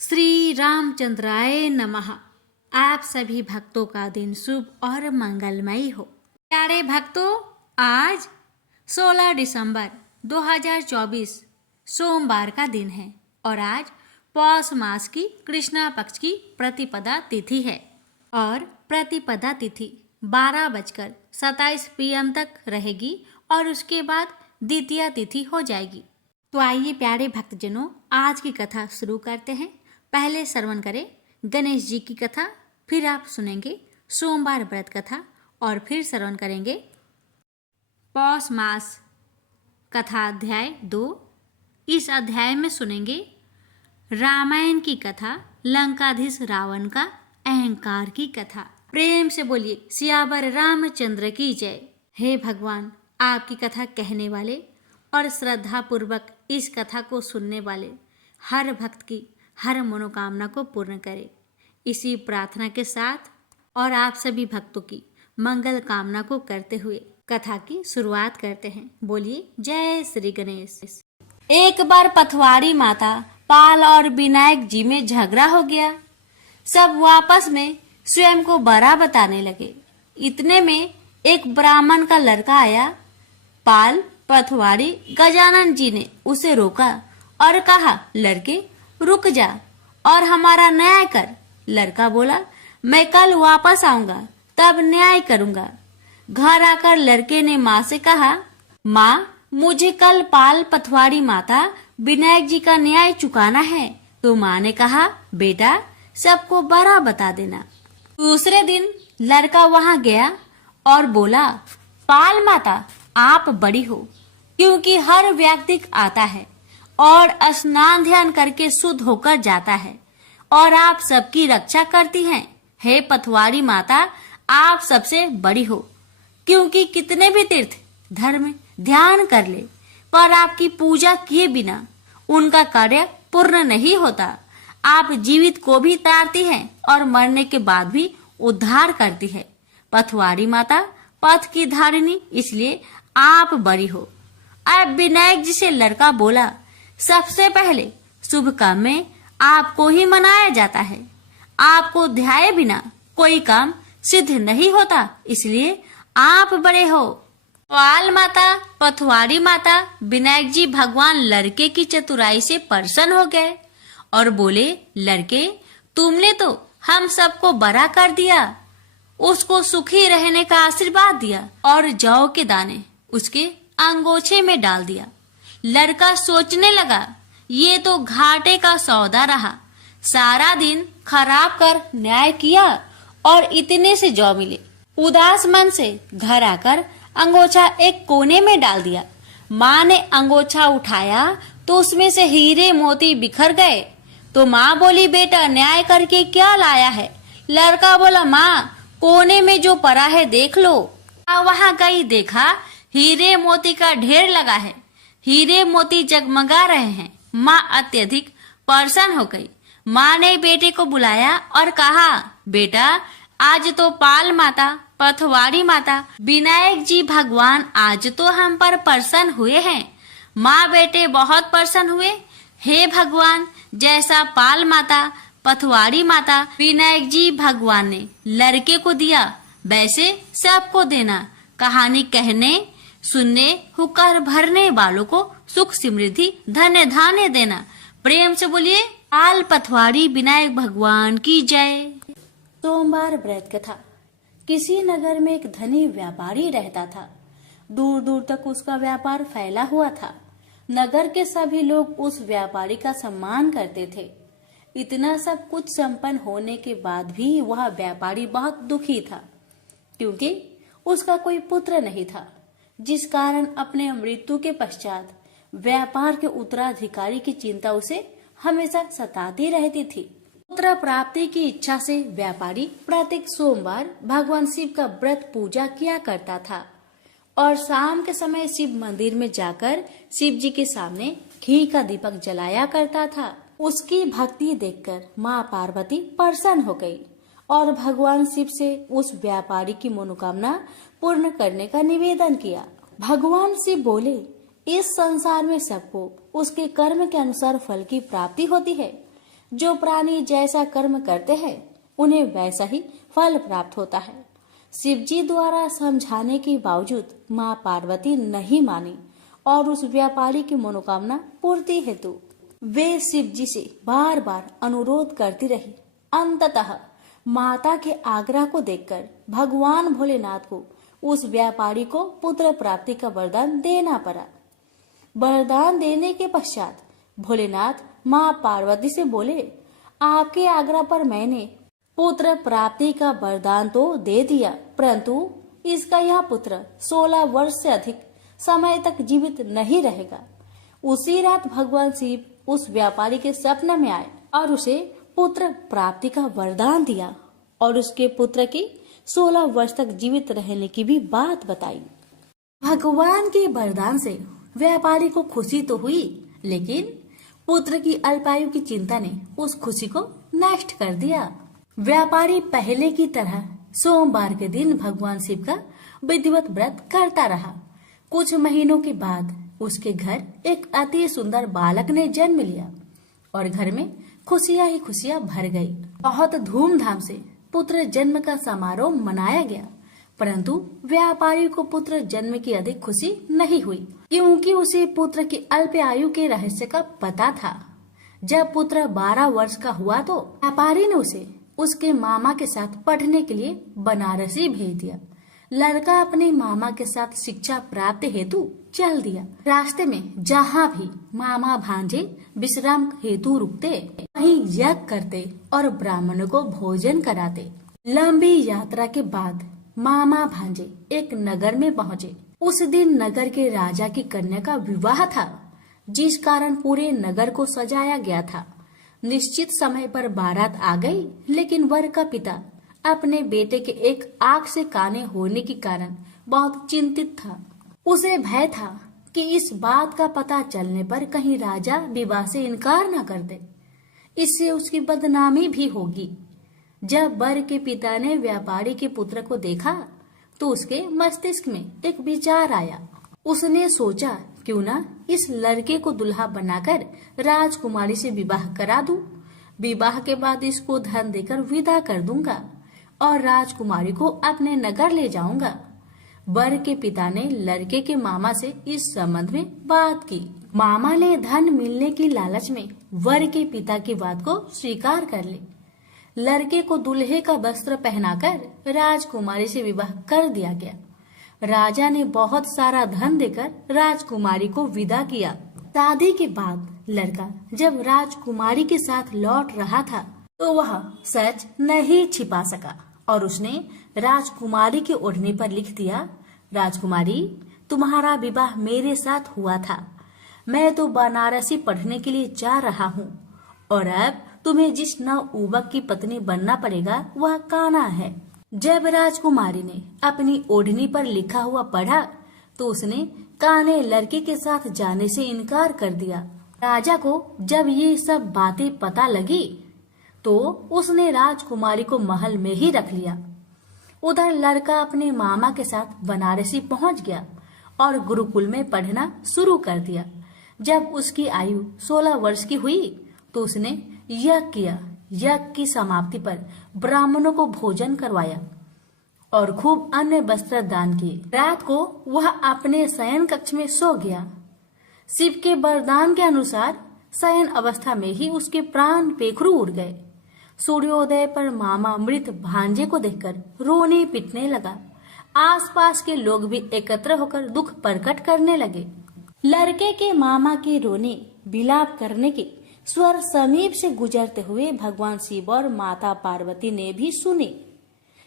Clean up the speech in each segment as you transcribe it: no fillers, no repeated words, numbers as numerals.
श्री रामचंद्राय नमः। आप सभी भक्तों का दिन शुभ और मंगलमय हो। प्यारे भक्तों, आज 16 दिसंबर 2024 सोमवार का दिन है और आज पौष मास की कृष्णा पक्ष की प्रतिपदा तिथि है और प्रतिपदा तिथि 12:27 PM तक रहेगी और उसके बाद द्वितीया तिथि हो जाएगी। तो आइए प्यारे भक्तजनों, आज की कथा शुरू करते हैं। पहले श्रवण करें गणेश जी की कथा, फिर आप सुनेंगे सोमवार व्रत कथा और फिर श्रवण करेंगे पौष मास कथा अध्याय 2। इस अध्याय में सुनेंगे रामायण की कथा, लंकाधीश रावण का अहंकार की कथा। प्रेम से बोलिए सियावर रामचंद्र की जय। हे भगवान, आपकी कथा कहने वाले और श्रद्धा पूर्वक इस कथा को सुनने वाले हर भक्त की हर मनोकामना को पूर्ण करे। इसी प्रार्थना के साथ और आप सभी भक्तों की मंगल कामना को करते हुए कथा की शुरुआत करते हैं। बोलिए जय श्री गणेश। एक बार पथवारी माता पाल और विनायक जी में झगड़ा हो गया। सब आपस में स्वयं को बड़ा बताने लगे। इतने में एक ब्राह्मण का लड़का आया। पाल पथवारी गजानन जी ने उसे रोका और कहा, लड़के रुक जा और हमारा न्याय कर। लड़का बोला, मैं कल वापस आऊंगा, तब न्याय करूंगा। घर आकर लड़के ने माँ से कहा, माँ मुझे कल पाल पथवारी माता विनायक जी का न्याय चुकाना है। तो माँ ने कहा, बेटा सबको बड़ा बता देना। दूसरे दिन लड़का वहाँ गया और बोला, पाल माता आप बड़ी हो, क्योंकि हर व्यक्ति आता है और स्नान ध्यान करके शुद्ध होकर जाता है और आप सबकी रक्षा करती हैं। हे पथवारी माता, आप सबसे बड़ी हो, क्योंकि कितने भी तीर्थ धर्म ध्यान कर ले पर आपकी पूजा किए बिना उनका कार्य पूर्ण नहीं होता। आप जीवित को भी तारती हैं और मरने के बाद भी उद्धार करती है। पथवारी माता पथ की धारिणी, इसलिए आप बड़ी हो। अब विनायक जी से लड़का बोला, सबसे पहले शुभ काम में आपको ही मनाया जाता है। आपको ध्याये बिना कोई काम सिद्ध नहीं होता, इसलिए आप बड़े हो। पाल माता पथवारी माता विनायक जी भगवान लड़के की चतुराई से प्रसन्न हो गए और बोले, लड़के तुमने तो हम सबको बड़ा कर दिया। उसको सुखी रहने का आशीर्वाद दिया और जौ के दाने उसके अंगोछे में डाल दिया। लड़का सोचने लगा, ये तो घाटे का सौदा रहा। सारा दिन खराब कर न्याय किया और इतने से जौ मिले। उदास मन से घर आकर अंगोछा एक कोने में डाल दिया। माँ ने अंगोछा उठाया तो उसमें से हीरे मोती बिखर गए। तो माँ बोली, बेटा न्याय करके क्या लाया है? लड़का बोला, माँ कोने में जो पड़ा है देख लो। वहाँ गई, देखा हीरे मोती का ढेर लगा है। हीरे मोती जगमगा रहे हैं। माँ अत्यधिक प्रसन्न हो गई। माँ ने बेटे को बुलाया और कहा, बेटा आज तो पाल माता पथवारी माता विनायक जी भगवान आज तो हम पर प्रसन्न हुए हैं। माँ बेटे बहुत प्रसन्न हुए। हे भगवान, जैसा पाल माता पथवारी माता विनायक जी भगवान ने लड़के को दिया, वैसे सबको देना। कहानी कहने सुनने हुक्कर भरने वालों को सुख समृद्धि धन्य धान्य देना। प्रेम से बोलिए पाल पथवारी विनायक भगवान की जय। सोमवार व्रत कथा। किसी नगर में एक धनी व्यापारी रहता था। दूर दूर तक उसका व्यापार फैला हुआ था। नगर के सभी लोग उस व्यापारी का सम्मान करते थे। इतना सब कुछ संपन्न होने के बाद भी वह व्यापारी बहुत दुखी था, क्योंकि उसका कोई पुत्र नहीं था, जिस कारण अपने मृत्यु के पश्चात व्यापार के उत्तराधिकारी की चिंता उसे हमेशा सताती रहती थी। पुत्र प्राप्ति की इच्छा से व्यापारी प्रत्येक सोमवार भगवान शिव का व्रत पूजा किया करता था और शाम के समय शिव मंदिर में जाकर शिव जी के सामने घी का दीपक जलाया करता था। उसकी भक्ति देखकर माँ पार्वती प्रसन्न हो गई और भगवान शिव से उस व्यापारी की मनोकामना पूर्ण करने का निवेदन किया। भगवान शिव बोले, इस संसार में सबको उसके कर्म के अनुसार फल की प्राप्ति होती है। जो प्राणी जैसा कर्म करते हैं उन्हें वैसा ही फल प्राप्त होता है। शिव जी द्वारा समझाने के बावजूद माँ पार्वती नहीं मानी और उस व्यापारी की मनोकामना पूर्ति हेतु वे शिव जी से बार बार अनुरोध करती रही। अंततः माता के आग्रह को देखकर भगवान भोलेनाथ को उस व्यापारी को पुत्र प्राप्ति का वरदान देना पड़ा। वरदान देने के पश्चात भोलेनाथ माँ पार्वती से बोले, आपके आग्रह पर मैंने पुत्र प्राप्ति का वरदान तो दे दिया, परंतु इसका यह पुत्र 16 वर्ष से अधिक समय तक जीवित नहीं रहेगा। उसी रात भगवान शिव उस व्यापारी के स्वप्न में आए और उसे पुत्र प्राप्ति का वरदान दिया और उसके पुत्र की 16 वर्ष तक जीवित रहने की भी बात बताई। भगवान के वरदान से व्यापारी को खुशी तो हुई, लेकिन पुत्र की अल्पायु की चिंता ने उस खुशी को नष्ट कर दिया। व्यापारी पहले की तरह सोमवार के दिन भगवान शिव का विधिवत व्रत करता रहा। कुछ महीनों के बाद उसके घर एक अति सुंदर बालक ने जन्म लिया और घर में खुशियां ही खुशियां भर गई। बहुत धूमधाम से पुत्र जन्म का समारोह मनाया गया, परंतु व्यापारी को पुत्र जन्म की अधिक खुशी नहीं हुई, क्योंकि उसे पुत्र की अल्प आयु के रहस्य का पता था। जब पुत्र 12 वर्ष का हुआ तो व्यापारी ने उसे उसके मामा के साथ पढ़ने के लिए बनारसी भेज दिया। लड़का अपने मामा के साथ शिक्षा प्राप्त हेतु चल दिया। रास्ते में जहाँ भी मामा भांजे विश्राम हेतु रुकते, वहीं यज्ञ करते और ब्राह्मणों को भोजन कराते। लंबी यात्रा के बाद मामा भांजे एक नगर में पहुँचे। उस दिन नगर के राजा की कन्या का विवाह था, जिस कारण पूरे नगर को सजाया गया था। निश्चित समय पर बारात आ गई, लेकिन वर का पिता अपने बेटे के एक आंख से काने होने के कारण बहुत चिंतित था। उसे भय था कि इस बात का पता चलने पर कहीं राजा विवाह से इनकार न कर दे, इससे उसकी बदनामी भी होगी। जब वर के पिता ने व्यापारी के पुत्र को देखा तो उसके मस्तिष्क में एक विचार आया। उसने सोचा, क्यों ना इस लड़के को दुल्हा बनाकर राजकुमारी से विवाह करा दूं। विवाह के बाद इसको धन देकर विदा कर दूंगा और राजकुमारी को अपने नगर ले जाऊंगा। वर के पिता ने लड़के के मामा से इस संबंध में बात की। मामा ने धन मिलने की लालच में वर के पिता की बात को स्वीकार कर ली। लड़के को दूल्हे का वस्त्र पहनाकर राजकुमारी से विवाह कर दिया गया। राजा ने बहुत सारा धन देकर राजकुमारी को विदा किया। शादी के बाद लड़का जब राजकुमारी के साथ लौट रहा था तो वह सच नहीं छिपा सका और उसने राजकुमारी के ओढ़ने पर लिख दिया, राजकुमारी, तुम्हारा विवाह मेरे साथ हुआ था। मैं तो बनारसी पढ़ने के लिए जा रहा हूँ और अब तुम्हें जिस नवयुवक की पत्नी बनना पड़ेगा वह कान्हा है। जब राजकुमारी ने अपनी ओढ़नी पर लिखा हुआ पढ़ा तो उसने कान्हे लड़के के साथ जाने से इनकार कर दिया। राजा को जब ये सब बातें पता लगी तो उसने राजकुमारी को महल में ही रख लिया। उधर लड़का अपने मामा के साथ बनारसी पहुंच गया और गुरुकुल में पढ़ना शुरू कर दिया। जब उसकी आयु 16 वर्ष की हुई तो उसने यज्ञ किया। यज्ञ की समाप्ति पर ब्राह्मणों को भोजन करवाया और खूब अन्य वस्त्र दान किए। रात को वह अपने शयन कक्ष में सो गया। शिव के वरदान के अनुसार शयन अवस्था में ही उसके प्राण पेखरू उड़ गए। सूर्योदय पर मामा मृत भांजे को देखकर रोने पिटने लगा। आसपास के लोग भी एकत्र होकर दुख प्रकट करने लगे। लड़के के मामा के रोने विलाप करने के स्वर समीप से गुजरते हुए भगवान शिव और माता पार्वती ने भी सुने।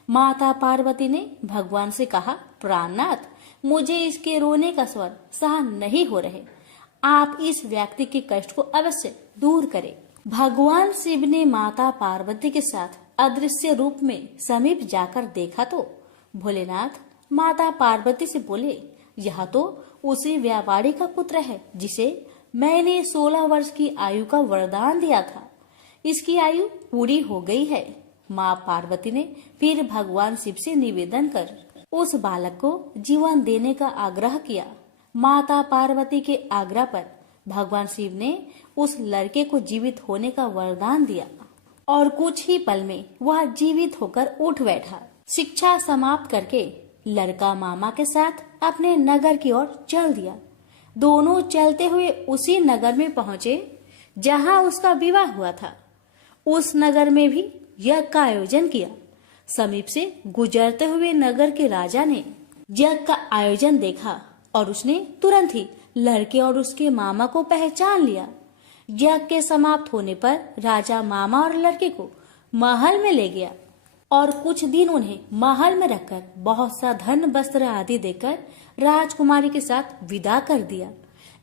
माता पार्वती ने भगवान से कहा, प्राणनाथ, मुझे इसके रोने का स्वर सहन नहीं हो रहे। आप इस व्यक्ति के कष्ट को अवश्य दूर करें। भगवान शिव ने माता पार्वती के साथ अदृश्य रूप में समीप जाकर देखा तो भोलेनाथ माता पार्वती से बोले, यह तो उसी व्यापारी का पुत्र है जिसे मैंने 16 वर्ष की आयु का वरदान दिया था। इसकी आयु पूरी हो गई है। माँ पार्वती ने फिर भगवान शिव से निवेदन कर उस बालक को जीवन देने का आग्रह किया। माता पार्वती के आग्रह पर भगवान शिव ने उस लड़के को जीवित होने का वरदान दिया और कुछ ही पल में वह जीवित होकर उठ बैठा। शिक्षा समाप्त करके लड़का मामा के साथ अपने नगर की ओर चल दिया। दोनों चलते हुए उसी नगर में पहुंचे जहां उसका विवाह हुआ था। उस नगर में भी यज्ञ का आयोजन किया। समीप से गुजरते हुए नगर के राजा ने यज्ञ का आयोजन देखा और उसने तुरंत ही लड़के और उसके मामा को पहचान लिया। यज्ञ के समाप्त होने पर राजा मामा और लड़के को महल में ले गया और कुछ दिन उन्हें महल में रखकर बहुत सा धन वस्त्र आदि देकर राजकुमारी के साथ विदा कर दिया।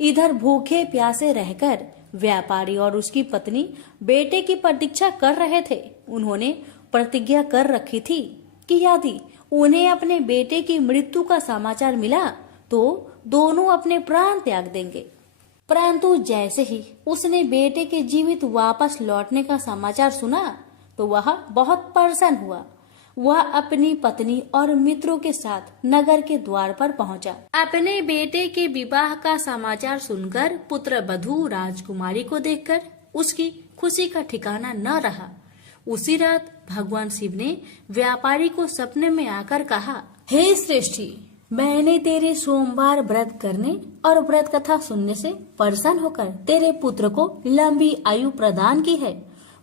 इधर भूखे प्यासे रहकर व्यापारी और उसकी पत्नी बेटे की प्रतीक्षा कर रहे थे। उन्होंने प्रतिज्ञा कर रखी थी कि यदि उन्हें अपने बेटे की मृत्यु का समाचार मिला तो दोनों अपने प्राण त्याग देंगे। परंतु जैसे ही उसने बेटे के जीवित वापस लौटने का समाचार सुना तो वह बहुत परेशान हुआ। वह अपनी पत्नी और मित्रों के साथ नगर के द्वार पर पहुंचा। अपने बेटे के विवाह का समाचार सुनकर पुत्र वधू राजकुमारी को देखकर उसकी खुशी का ठिकाना न रहा। उसी रात भगवान शिव ने व्यापारी को सपने में आकर कहा, हे श्रेष्ठी, मैंने तेरे सोमवार व्रत करने और व्रत कथा सुनने से परेशान होकर तेरे पुत्र को लंबी आयु प्रदान की है।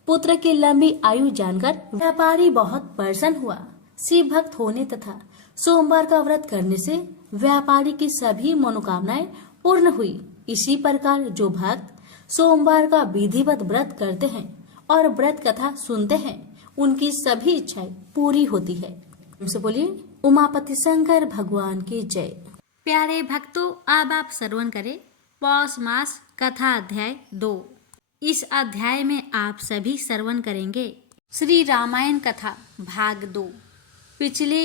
पुत्र की लंबी आयु जानकर व्यापारी बहुत प्रसन्न हुआ। शिव भक्त होने तथा सोमवार का व्रत करने से व्यापारी की सभी मनोकामनाएं पूर्ण हुई। इसी प्रकार जो भक्त सोमवार का विधिवत व्रत करते हैं और व्रत कथा सुनते हैं उनकी सभी इच्छाएं पूरी होती है। हमसे बोलिए उमापति शंकर भगवान की जय। प्यारे भक्तों, अब आप श्रवण करें पौष मास कथा अध्याय 2। इस अध्याय में आप सभी श्रवण करेंगे श्री रामायण कथा भाग 2। पिछले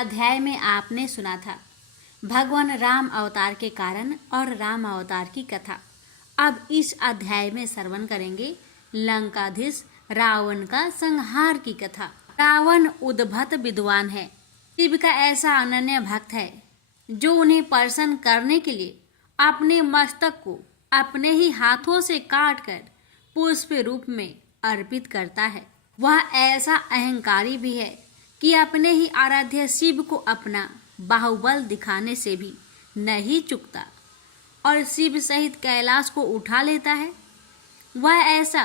अध्याय में आपने सुना था भगवान राम अवतार के कारण और राम अवतार की कथा। अब इस अध्याय में श्रवण करेंगे लंकाधीश रावण का संहार की कथा। रावण उद्धत विद्वान है, शिव का ऐसा अनन्य भक्त है जो उन्हें प्रसन्न करने के लिए अपने मस्तक को अपने ही हाथों से काटकर पुष्प रूप में अर्पित करता है। वह ऐसा अहंकारी भी है कि अपने ही आराध्य शिव को अपना बाहुबल दिखाने से भी नहीं चूकता और शिव सहित कैलाश को उठा लेता है। वह ऐसा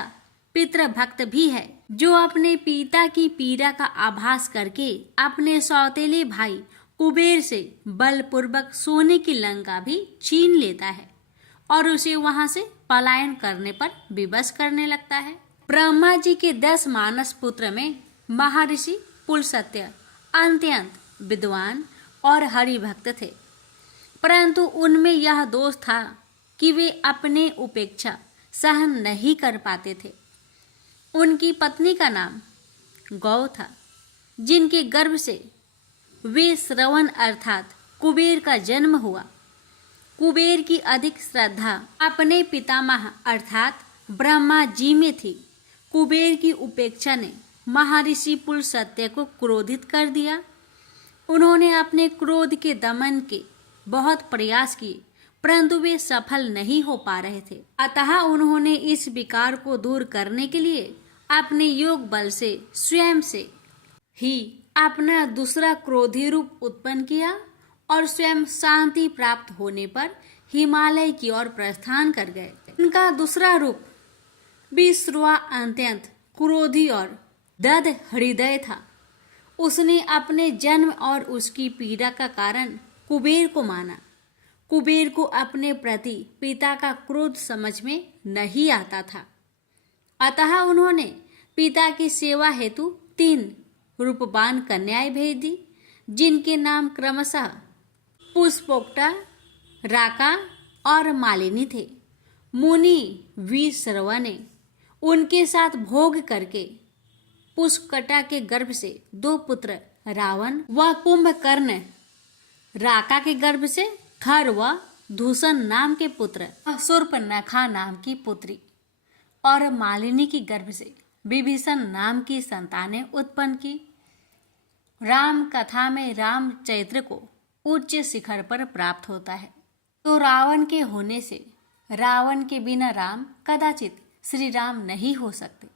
पितृभक्त भी है जो अपने पिता की पीड़ा का आभास करके अपने सौतेले भाई कुबेर से बलपूर्वक सोने की लंका भी छीन लेता है और उसे वहां से पलायन करने पर विवश करने लगता है। ब्रह्मा जी के 10 मानस पुत्र में महर्षि पुलस्त्य अत्यंत विद्वान और हरिभक्त थे, परंतु उनमें यह दोष था कि वे अपने उपेक्षा सहन नहीं कर पाते थे। उनकी पत्नी का नाम गौ था, जिनके गर्भ से वे श्रवण अर्थात कुबेर का जन्म हुआ। कुबेर की अधिक श्रद्धा अपने पितामह अर्थात ब्रह्मा जी में थी। कुबेर की उपेक्षा ने महर्षि पुलस्त्य को क्रोधित कर दिया। उन्होंने अपने क्रोध के दमन के बहुत प्रयास किए, परंतु वे सफल नहीं हो पा रहे थे। अतः उन्होंने इस विकार को दूर करने के लिए अपने योग बल से स्वयं से ही अपना दूसरा क्रोधी रूप उत्पन्न किया और स्वयं शांति प्राप्त होने पर हिमालय की ओर प्रस्थान कर गए। इनका दूसरा रूप विश्रुआ अत्यंत क्रोधी और दद हृदय था। उसने अपने जन्म और उसकी पीड़ा का कारण कुबेर को माना। कुबेर को अपने प्रति पिता का क्रोध समझ में नहीं आता था, अतः उन्होंने पिता की सेवा हेतु 3 रूपवान कन्याएं भेज दी, जिनके नाम क्रमशः पुष्पोक्ता, राका और मालिनी थे। मुनि विश्रवा ने उनके साथ भोग करके पुष्पकटा के गर्भ से 2 पुत्र रावण व कुंभकर्ण, राका के गर्भ से खर व दूषण नाम के पुत्र, शूर्पणखा नाम की पुत्री और मालिनी की गर्भ से विभीषण नाम की संतानें उत्पन्न की। राम कथा में राम चरित्र को उच्च शिखर पर प्राप्त होता है, तो रावण के होने से रावण के बिना राम कदाचित श्री राम नहीं हो सकते।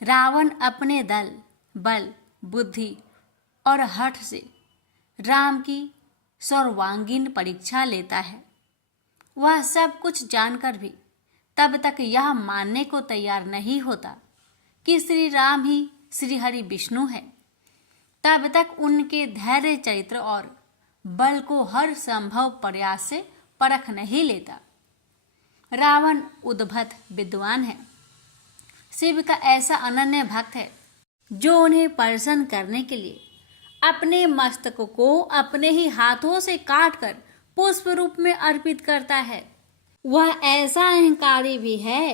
रावण अपने दल, बल, बुद्धि और हठ से राम की सर्वांगीण परीक्षा लेता है। वह सब कुछ जानकर भी तब तक यह मानने को तैयार नहीं होता कि श्री राम ही श्री हरि विष्णु है। तब तक उनके धैर्य, चरित्र और बल को हर संभव प्रयास से परख नहीं लेता। रावण उद्भट विद्वान है, शिव का ऐसा अनन्य भक्त है जो उन्हें प्रसन्न करने के लिए अपने मस्तक को अपने ही हाथों से काटकर पुष्प रूप में अर्पित करता है। वह ऐसा अहंकारी भी है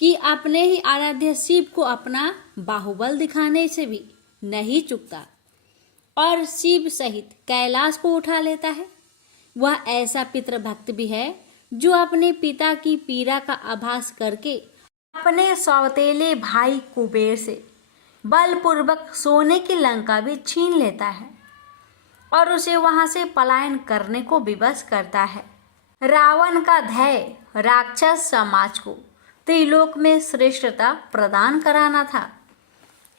कि अपने ही आराध्य शिव को अपना बाहुबल दिखाने से भी नहीं चूकता और शिव सहित कैलाश को उठा लेता है। वह ऐसा पितृभक्त भी है जो अपने पिता की पीड़ा का आभास करके अपने सौतेले भाई कुबेर से बलपूर्वक सोने की लंका भी छीन लेता है और उसे वहां से पलायन करने को विवश करता है। रावण का ध्येय राक्षस समाज को त्रिलोक में श्रेष्ठता प्रदान कराना था।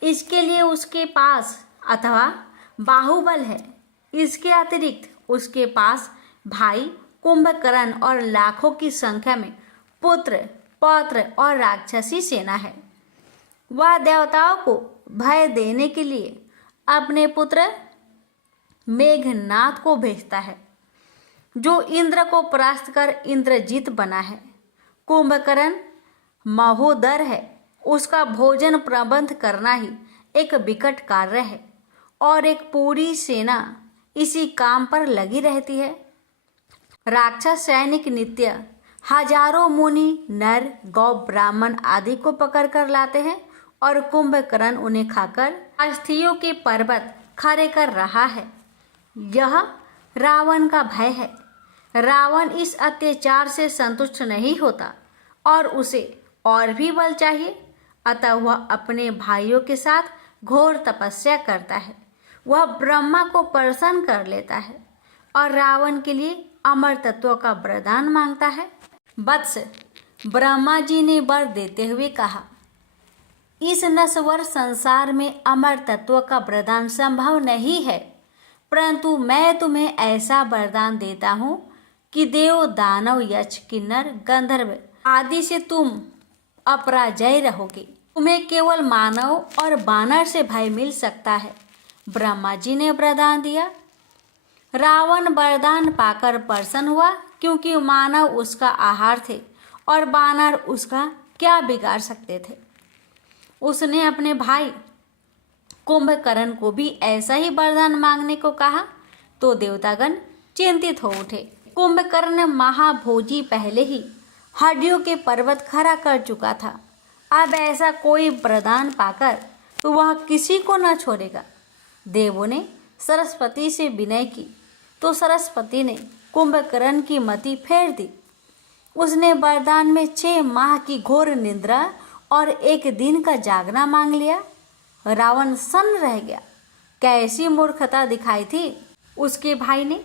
इसके लिए उसके पास अथवा बाहुबल है। इसके अतिरिक्त उसके पास भाई कुंभकर्ण और लाखों की संख्या में पुत्र, पौत्र और राक्षसी सेना है। वह देवताओं को भय देने के लिए अपने पुत्र मेघनाथ को भेजता है, जो इंद्र को परास्त कर इंद्रजीत बना है। कुंभकर्ण महोदर है, उसका भोजन प्रबंध करना ही एक विकट कार्य है और एक पूरी सेना इसी काम पर लगी रहती है। राक्षस सैनिक नित्य हजारों मुनि, नर, गौ, ब्राह्मण आदि को पकड़ कर लाते हैं और कुंभकर्ण उन्हें खाकर अस्थियों के पर्वत खड़े कर रहा है। यह रावण का भय है। रावण इस अत्याचार से संतुष्ट नहीं होता और उसे और भी बल चाहिए, अतः वह अपने भाइयों के साथ घोर तपस्या करता है। वह ब्रह्मा को प्रसन्न कर लेता है और रावण के लिए अमर तत्व का वरदान मांगता है। वत्स, ब्रह्मा जी ने वर देते हुए कहा, इस नश्वर संसार में अमर तत्व का वरदान संभव नहीं है, परंतु मैं तुम्हें ऐसा वरदान देता हूँ कि देव, दानव, यक्ष, किन्नर, गंधर्व आदि से तुम अपराजय रहोगे। तुम्हें केवल मानव और बानर से भय मिल सकता है। ब्रह्मा जी ने वरदान दिया। रावण वरदान पाकर प्रसन्न हुआ, क्योंकि मानव उसका आहार थे और बानर उसका क्या बिगाड़ सकते थे। उसने अपने भाई कुंभकर्ण को भी ऐसा ही वरदान मांगने को कहा तो देवतागण चिंतित हो उठे। कुंभकर्ण महाभोजी पहले ही हड्डियों के पर्वत खड़ा कर चुका था। अब ऐसा कोई वरदान पाकर तो वह किसी को न छोड़ेगा। देवों ने सरस्वती से विनय की तो सरस्वती ने कुंभकर्ण की मति फेर दी। उसने वरदान में 6 माह की घोर निद्रा और 1 दिन का जागना मांग लिया। रावण सन्न रह गया। कैसी मूर्खता दिखाई थी उसके भाई ने,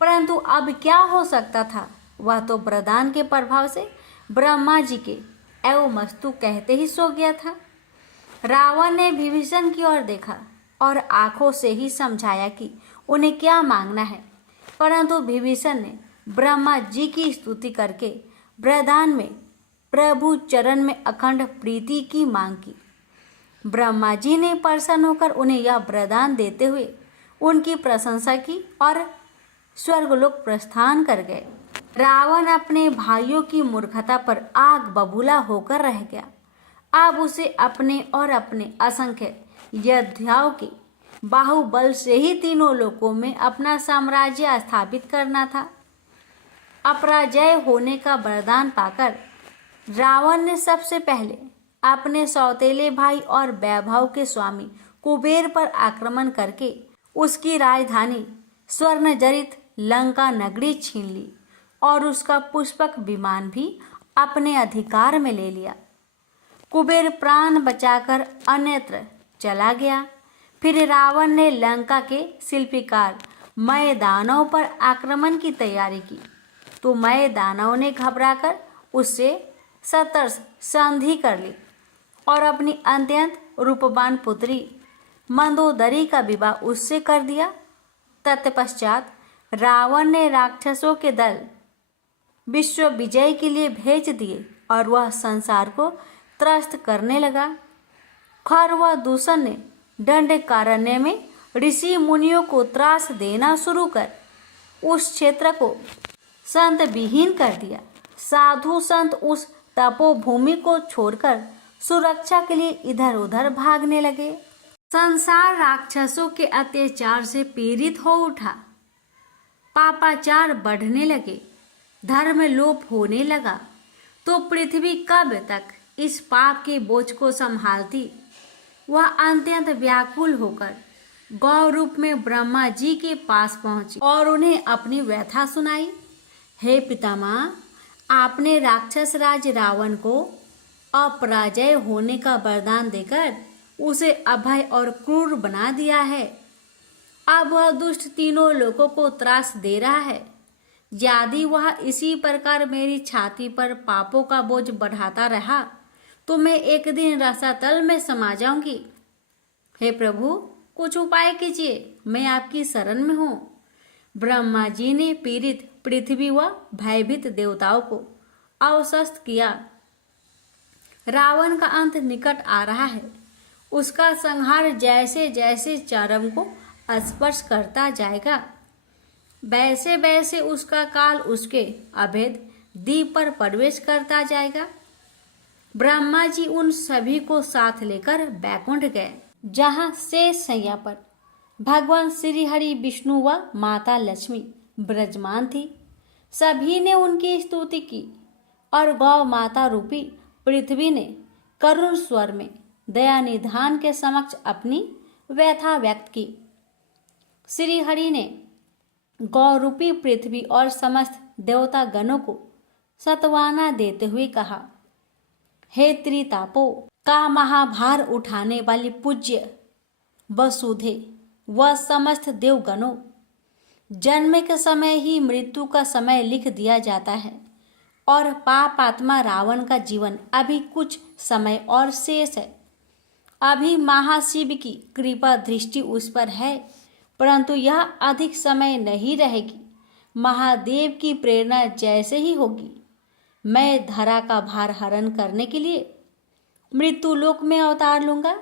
परंतु अब क्या हो सकता था। वह तो वरदान के प्रभाव से ब्रह्मा जी के एवमस्तु कहते ही सो गया था। रावण ने विभीषण की ओर देखा और आंखों से ही समझाया कि उन्हें क्या मांगना है, परंतु विभीषण ने ब्रह्मा जी की स्तुति करके वरदान में प्रभु चरण में अखंड प्रीति की मांग की। ब्रह्मा जी ने प्रसन्न होकर उन्हें यह वरदान देते हुए उनकी प्रशंसा की और स्वर्गलोक प्रस्थान कर गए। रावण अपने भाइयों की मूर्खता पर आग बबूला होकर रह गया। अब उसे अपने और अपने असंख्य योद्धाओं के बाहुबल से ही तीनों लोकों में अपना साम्राज्य स्थापित करना था। अपराजय होने का वरदान पाकर रावण ने सबसे पहले अपने सौतेले भाई और वैभव के स्वामी कुबेर पर आक्रमण करके उसकी राजधानी स्वर्ण जड़ित लंका नगरी छीन ली और उसका पुष्पक विमान भी अपने अधिकार में ले लिया। कुबेर प्राण बचाकर अन्यत्र चला गया। फिर रावण ने लंका के शिल्पीकार मैदानों पर आक्रमण की तैयारी की। तो मैं दानव ने घबराकर उससे सतर्स संधि कर ली और अपनी अत्यंत रूपवान पुत्री मंदोदरी का विवाह उससे कर दिया। तत्पश्चात रावण ने राक्षसों के दल विश्व विजय के लिए भेज दिए और वह संसार को त्रस्त करने लगा। खर वह दूषण ने दंडकारण्य में ऋषि मुनियों को त्रास देना शुरू कर उस क्षेत्र को संत विहीन कर दिया। साधु संत उस तपोभूमि को छोड़कर सुरक्षा के लिए इधर उधर भागने लगे। संसार राक्षसों के अत्याचार से पीड़ित हो उठा। पापाचार बढ़ने लगे, धर्म लोप होने लगा। तो पृथ्वी कब तक इस पाप के बोझ को संभालती। वह अत्यंत व्याकुल होकर गौ रूप में ब्रह्मा जी के पास पहुंची और उन्हें अपनी व्यथा सुनाई। हे पितामह, आपने राक्षस राज रावण को अपराजय होने का वरदान देकर उसे अभय और क्रूर बना दिया है। अब वह दुष्ट तीनों लोगों को त्रास दे रहा है। यदि वह इसी प्रकार मेरी छाती पर पापों का बोझ बढ़ाता रहा तो मैं एक दिन रसातल में समा जाऊंगी। हे प्रभु, कुछ उपाय कीजिए, मैं आपकी शरण में हूँ। ब्रह्मा जी ने पीड़ित पृथ्वी व भयभीत देवताओं को अवशस्त किया। रावण का अंत निकट आ रहा है। उसका संहार जैसे जैसे चरम को स्पर्श करता जाएगा वैसे वैसे उसका काल उसके अभेद दीप पर प्रवेश करता जाएगा। ब्रह्मा जी उन सभी को साथ लेकर बैकुंठ गए, जहाँ शेष शैया पर भगवान श्री हरि विष्णु व माता लक्ष्मी विराजमान थी। सभी ने उनकी स्तुति की और गौ माता रूपी पृथ्वी ने करुण स्वर में दया निधान के समक्ष अपनी व्यथा व्यक्त की। श्री हरि ने गौ रूपी पृथ्वी और समस्त देवता गणों को सत्वाना देते हुए कहा, हे त्रितापो का महाभार उठाने वाली पूज्य वसुधे व समस्त देवगणों, जन्म के समय ही मृत्यु का समय लिख दिया जाता है और पापात्मा रावण का जीवन अभी कुछ समय और शेष है। अभी महाशिव की कृपा दृष्टि उस पर है, परंतु यह अधिक समय नहीं रहेगी। महादेव की प्रेरणा जैसे ही होगी, मैं धरा का भार हरण करने के लिए मृत्यु लोक में अवतार लूंगा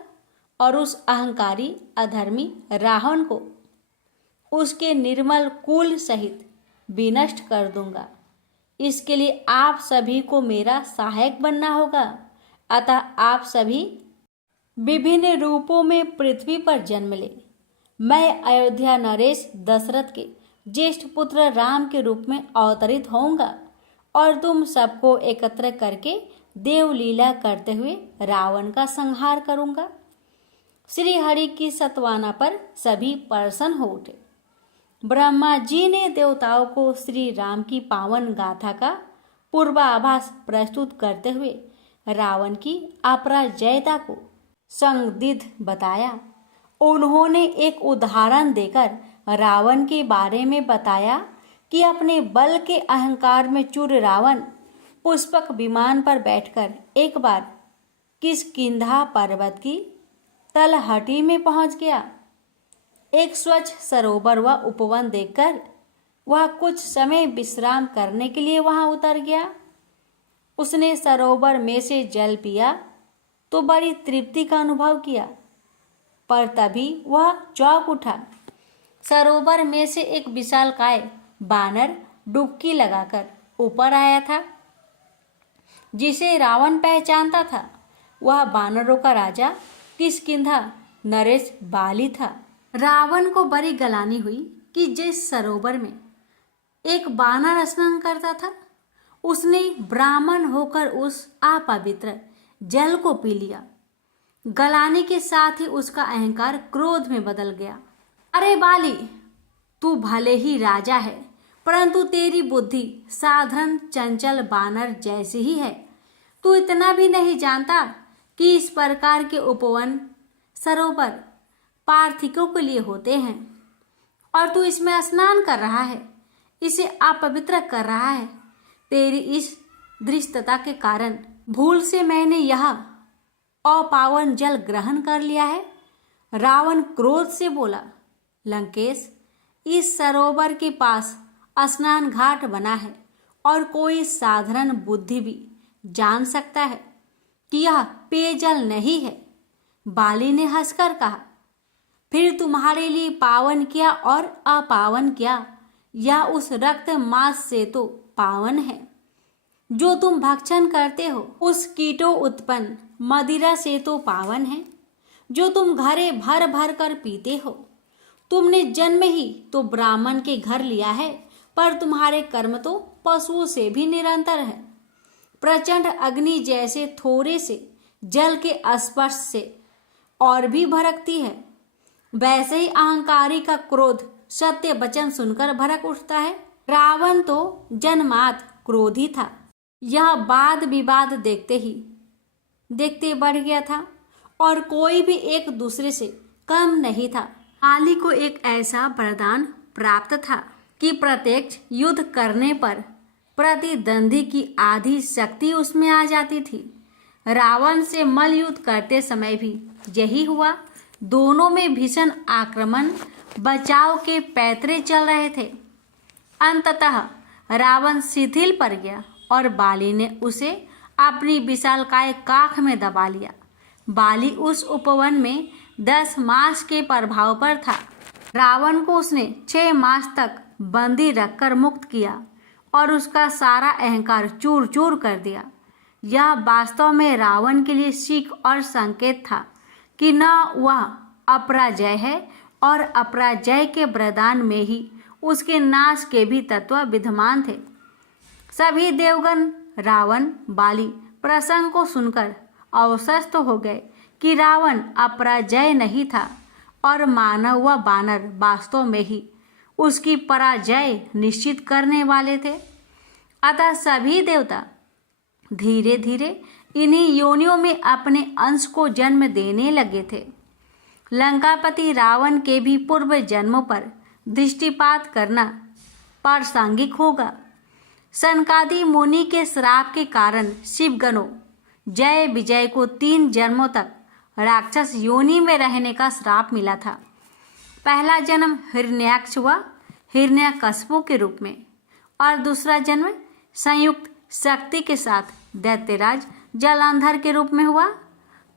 और उस अहंकारी अधर्मी रावण को उसके निर्मल कुल सहित विनष्ट कर दूंगा। इसके लिए आप सभी को मेरा सहायक बनना होगा। अतः आप सभी विभिन्न रूपों में पृथ्वी पर जन्म ले। मैं अयोध्या नरेश दशरथ के ज्येष्ठ पुत्र राम के रूप में अवतरित होऊंगा और तुम सबको एकत्र करके देवलीला करते हुए रावण का संहार करूंगा। श्री हरि की सत्वाना पर सभी प्रसन्न हो उठे। ब्रह्मा जी ने देवताओं को श्री राम की पावन गाथा का पूर्वाभास प्रस्तुत करते हुए रावण की अपराजयता को संदिग्ध बताया। उन्होंने एक उदाहरण देकर रावण के बारे में बताया कि अपने बल के अहंकार में चूर रावण पुष्पक विमान पर बैठकर एक बार किष्किंधा पर्वत की तलहटी में पहुंच गया। एक स्वच्छ सरोवर व उपवन देखकर वह कुछ समय विश्राम करने के लिए वहां उतर गया। उसने सरोवर में से जल पिया तो बड़ी तृप्ति का अनुभव किया, पर तभी वह चौंक उठा। सरोवर में से एक विशालकाय बानर डुबकी लगाकर ऊपर आया था, जिसे रावण पहचानता था। वह बानरों का राजा किष्किंधा नरेश बाली था। रावण को बड़ी गलानी हुई कि जिस सरोवर में एक बानर स्नान करता था, उसने ब्राह्मण होकर उस अपवित्र जल को पी लिया। गलाने के साथ ही उसका अहंकार क्रोध में बदल गया। अरे बाली, तू भले ही राजा है, परंतु तेरी बुद्धि साधारण चंचल बानर जैसी ही है। तू इतना भी नहीं जानता कि इस प्रकार के उपवन सरोवर पार्थिकों के लिए होते हैं और तू इसमें स्नान कर रहा है। इसे अपवित्र कर रहा है। तेरी इस दृष्टता के कारण भूल से मैंने यह अपावन जल ग्रहण कर लिया है। रावण क्रोध से बोला, लंकेश, इस सरोवर के पास स्नान घाट बना है और कोई साधारण बुद्धि भी जान सकता है कि यह पेयजल नहीं है। बाली ने हंसकर कहा, फिर तुम्हारे लिए पावन क्या और अपावन क्या? यह उस रक्त मांस से तो पावन है जो तुम भक्षण करते हो, उस कीटों उत्पन्न मदिरा से तो पावन है जो तुम घड़े भर भर कर पीते हो। तुमने जन्म ही तो ब्राह्मण के घर लिया है, पर तुम्हारे कर्म तो पशुओं से भी निरंतर है। प्रचंड अग्नि जैसे थोड़े से जल के स्पर्श से और भी भड़कती है, वैसे ही अहंकारी का क्रोध सत्य वचन सुनकर भड़क उठता है। रावण तो जन्मात क्रोधी था। यह वाद विवाद देखते बढ़ गया था और कोई भी एक दूसरे से कम नहीं था। बाली को एक ऐसा वरदान प्राप्त था कि प्रत्यक्ष युद्ध करने पर प्रतिद्वंदी की आधी शक्ति उसमें आ जाती थी। रावण से मल्ल युद्ध करते समय भी यही हुआ। दोनों में भीषण आक्रमण बचाव के पैतरे चल रहे थे। अंततः रावण शिथिल पड़ गया और बाली ने उसे अपनी विशालकाय काख में दबा लिया। बाली उस उपवन में 10 मास के प्रभाव पर था। रावण को उसने 6 मास तक बंदी रखकर मुक्त किया और उसका सारा अहंकार चूर चूर कर दिया। यह वास्तव में रावण के लिए सीख और संकेत था कि न वह अपराजय है और अपराजय के वरदान में ही उसके नाश के भी तत्व विद्यमान थे। सभी देवगण रावण बाली प्रसंग को सुनकर अवशस्त हो गए कि रावण अपराजय नहीं था और मानव व बानर वास्तव में ही उसकी पराजय निश्चित करने वाले थे। अतः सभी देवता धीरे धीरे इन्हीं योनियों में अपने अंश को जन्म देने लगे थे। लंकापति रावण के भी पूर्व जन्मों पर दृष्टिपात करना प्रासंगिक होगा। सनकादि मुनि के श्राप के कारण शिवगणों जय विजय को 3 जन्मों तक राक्षस योनि में रहने का श्राप मिला था। पहला जन्म हिरण्याक्ष व हिरण्यकश्यप के रूप में और दूसरा जन्म संयुक्त शक्ति के साथ दैत्यराज जलंधर के रूप में हुआ।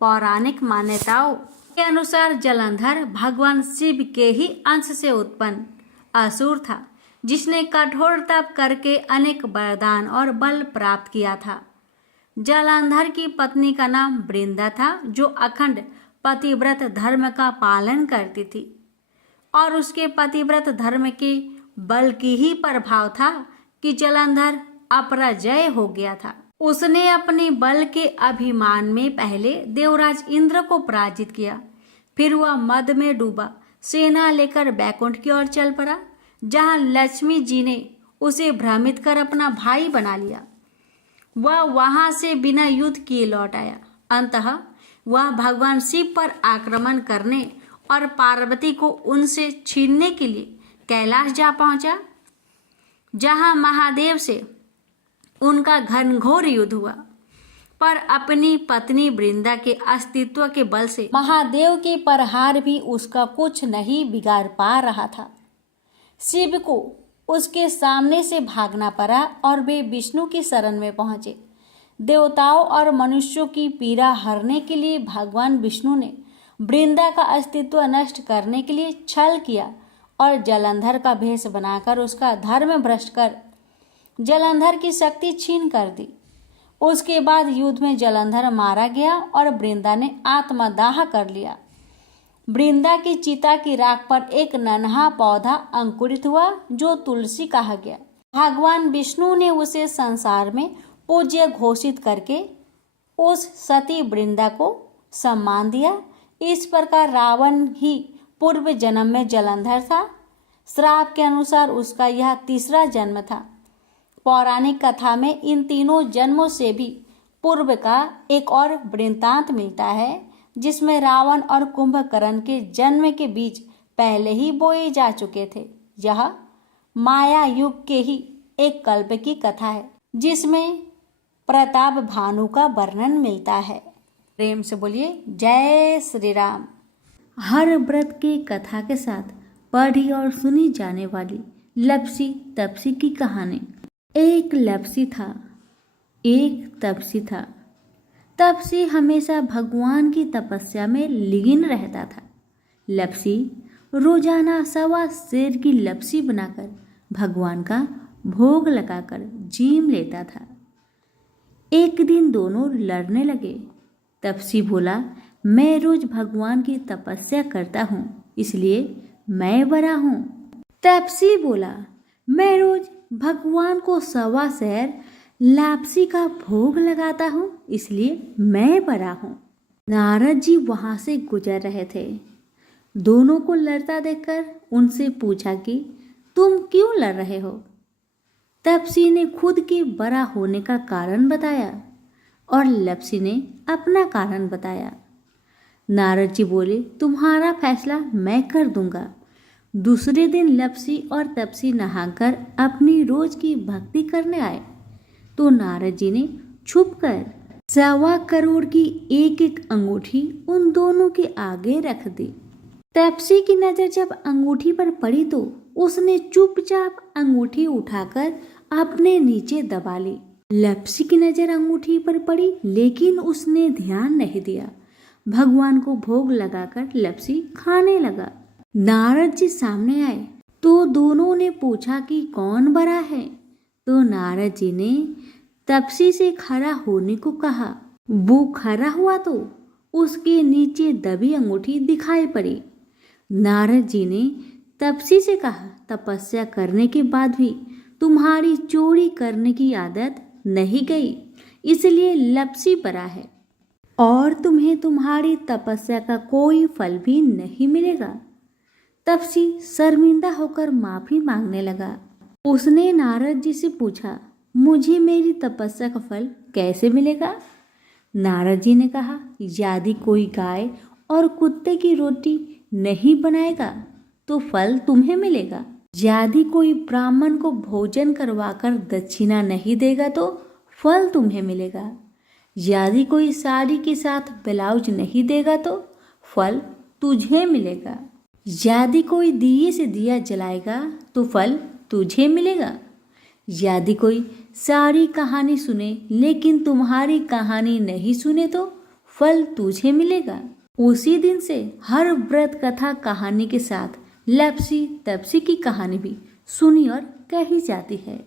पौराणिक मान्यताओं के अनुसार जलंधर भगवान शिव के ही अंश से उत्पन्न असुर था, जिसने कठोर तप करके अनेक वरदान और बल प्राप्त किया था। जलंधर की पत्नी का नाम वृंदा था, जो अखंड पतिव्रत धर्म का पालन करती थी और उसके पतिव्रत धर्म के बल की ही प्रभाव था कि जलंधर अपराजय हो गया था। उसने अपने बल के अभिमान में पहले देवराज इंद्र को पराजित किया, फिर वह मद में डूबा सेना लेकर बैकुंठ की ओर चल पड़ा, जहां लक्ष्मी जी ने उसे भ्रमित कर अपना भाई बना लिया। वह वहां से बिना युद्ध किए लौट आया। अंततः वह भगवान शिव पर आक्रमण करने और पार्वती को उनसे छीनने के लिए कैलाश जा पहुंचा, जहां महादेव से उनका घनघोर युद्ध हुआ। पर अपनी पत्नी वृंदा के अस्तित्व के बल से महादेव के प्रहार भी उसका कुछ नहीं बिगाड़ पा रहा था। शिव को उसके सामने से भागना पड़ा और वे विष्णु की शरण में पहुंचे। देवताओं और मनुष्यों की पीड़ा हरने के लिए भगवान विष्णु ने वृंदा का अस्तित्व नष्ट करने के लिए छल किया और जलंधर का भेष बनाकर उसका धर्म भ्रष्ट कर जलंधर की शक्ति छीन कर दी। उसके बाद युद्ध में जलंधर मारा गया और वृंदा ने आत्मदाह कर लिया। वृंदा की चिता की राख पर एक नन्हा पौधा अंकुरित हुआ, जो तुलसी कहा गया। भगवान विष्णु ने उसे संसार में पूज्य घोषित करके उस सती वृंदा को सम्मान दिया। इस प्रकार रावण ही पूर्व जन्म में जलंधर था। श्राप के अनुसार उसका यह तीसरा जन्म था। पौराणिक कथा में इन तीनों जन्मों से भी पूर्व का एक और वृत्तांत मिलता है, जिसमें रावण और कुंभकर्ण के जन्म के बीज पहले ही बोए जा चुके थे। यह माया युग के ही एक कल्प की कथा है जिसमें प्रताप भानु का वर्णन मिलता है। प्रेम से बोलिए जय श्री राम। हर व्रत की कथा के साथ पढ़ी और सुनी जाने वाली लपसी तपसी की कहानी। एक लपसी था, एक तपसी था। तपसी हमेशा भगवान की तपस्या में लीन रहता था। लपसी रोजाना 1.25 सेर की लपसी बनाकर भगवान का भोग लगाकर जीम लेता था। एक दिन दोनों लड़ने लगे। तपसी बोला, मैं रोज भगवान की तपस्या करता हूँ इसलिए मैं बड़ा हूँ। तपसी बोला, मैं रोज भगवान को 1.25 सेर लापसी का भोग लगाता हूँ इसलिए मैं बड़ा हूँ। नारद जी वहां से गुजर रहे थे। दोनों को लड़ता देखकर उनसे पूछा कि तुम क्यों लड़ रहे हो। तपसी ने खुद के बड़ा होने का कारण बताया और लपसी ने अपना कारण बताया। नारद जी बोले, तुम्हारा फैसला मैं कर दूंगा। दूसरे दिन लपसी और तपसी नहाकर अपनी रोज की भक्ति करने आए तो नारद जी ने छुपकर 1.25 करोड़ की एक एक अंगूठी उन दोनों के आगे रख दी। तपसी की नजर जब अंगूठी पर पड़ी तो उसने चुपचाप अंगूठी उठाकर अपने नीचे दबा ली। लपसी की नजर अंगूठी पर पड़ी लेकिन उसने ध्यान नहीं दिया। भगवान को भोग लगाकर लपसी खाने लगा। नारद जी सामने आए तो दोनों ने पूछा कि कौन बड़ा है। तो नारद जी ने तपसी से खड़ा होने को कहा। वो खड़ा हुआ तो उसके नीचे दबी अंगूठी दिखाई पड़ी। नारद जी ने तपसी से कहा, तपस्या करने के बाद भी तुम्हारी चोरी करने की आदत नहीं गई इसलिए लपसी बड़ा है और तुम्हें तुम्हारी तपस्या का कोई फल भी नहीं मिलेगा। तपसी शर्मिंदा होकर माफी मांगने लगा। उसने नारद जी से पूछा, मुझे मेरी तपस्या का फल कैसे मिलेगा। नारद जी ने कहा, यदि कोई गाय और कुत्ते की रोटी नहीं बनाएगा तो फल तुम्हें मिलेगा। यदि कोई ब्राह्मण को भोजन करवाकर दक्षिणा नहीं देगा तो फल तुम्हें मिलेगा। यदि कोई साड़ी के साथ ब्लाउज नहीं देगा तो फल तुझे मिलेगा। यदि कोई दिए से दिया जलाएगा तो फल तुझे मिलेगा। यदि कोई सारी कहानी सुने लेकिन तुम्हारी कहानी नहीं सुने तो फल तुझे मिलेगा। उसी दिन से हर व्रत कथा कहानी के साथ लपसी तपसी की कहानी भी सुनी और कही जाती है।